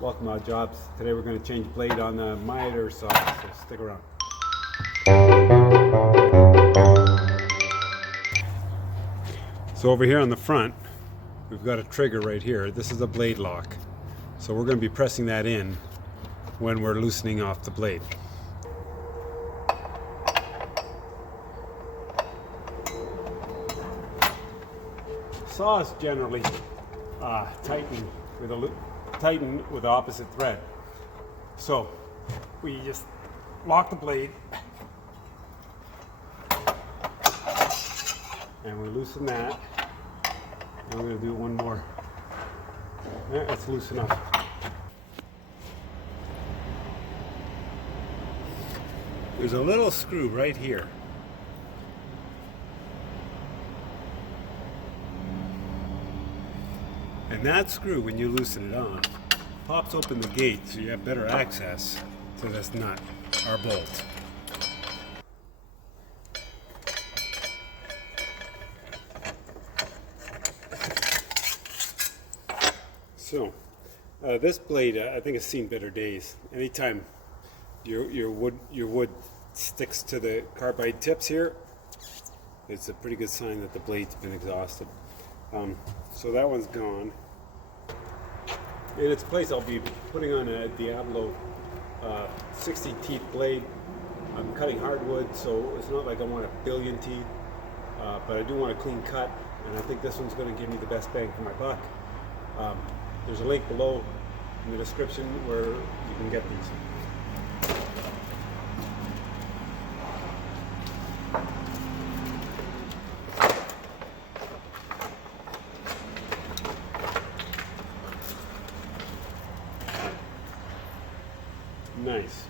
Welcome to Odd Jobs. Today we're going to change blade on the miter saw, so stick around. So over here on the front, we've got a trigger right here. This is a blade lock. So we're going to be pressing that in when we're loosening off the blade. Saws generally tighten with the opposite thread. So we just lock the blade and we loosen that. And I'm going to do one more. Yeah, it's loose enough. There's a little screw right here. And that screw, when you loosen it on, pops open the gate so you have better access to this nut, or bolt. So, this blade, I think, has seen better days. Anytime your wood sticks to the carbide tips here, it's a pretty good sign that the blade's been exhausted. So that one's gone. In its place, I'll be putting on a Diablo 60 teeth blade. I'm cutting hardwood, so it's not like I want a billion teeth, but I do want a clean cut, and I think this one's going to give me the best bang for my buck. There's a link below in the description where you can get these. Nice.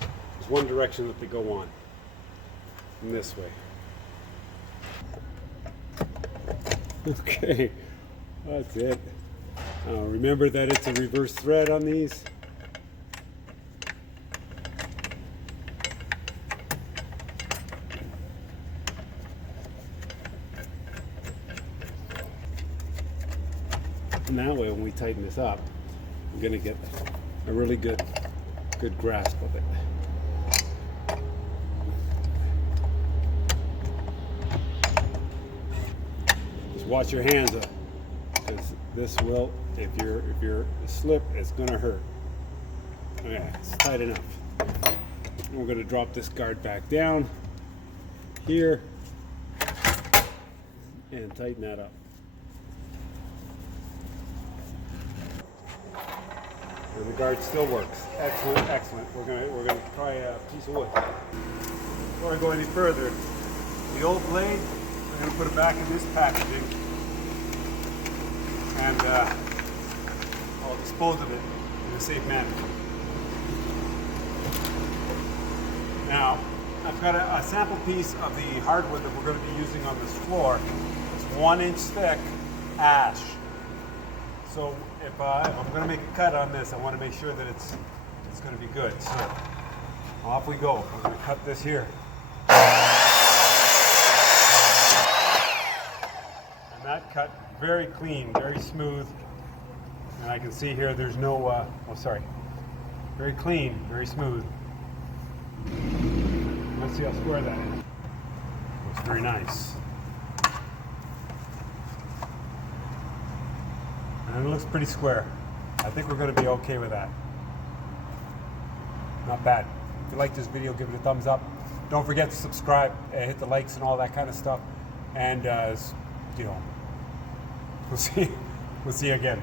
There's one direction that they go on, in this way. Okay, that's it. Remember that it's a reverse thread on these. And that way, when we tighten this up, we're going to get a really good grasp of it. Just watch your hands up, because this will, if you're slip, it's gonna hurt. Okay, it's tight enough. And we're gonna drop this guard back down here and tighten that up. And the guard still works. Excellent, excellent. We're gonna try a piece of wood. Before I go any further, the old blade, we're gonna put it back in this packaging, and I'll dispose of it in a safe manner. Now, I've got a sample piece of the hardwood that we're going to be using on this floor. It's 1 inch thick ash. So if I'm going to make a cut on this, I want to make sure that it's going to be good. So off we go. I'm going to cut this here. And that cut very clean, very smooth. And I can see here there's no, very clean, very smooth. Let's see how square that is. Looks very nice. And it looks pretty square. I think we're going to be okay with that. Not bad. If you like this video, give it a thumbs up. Don't forget to subscribe, hit the likes and all that kind of stuff. And we'll see you again.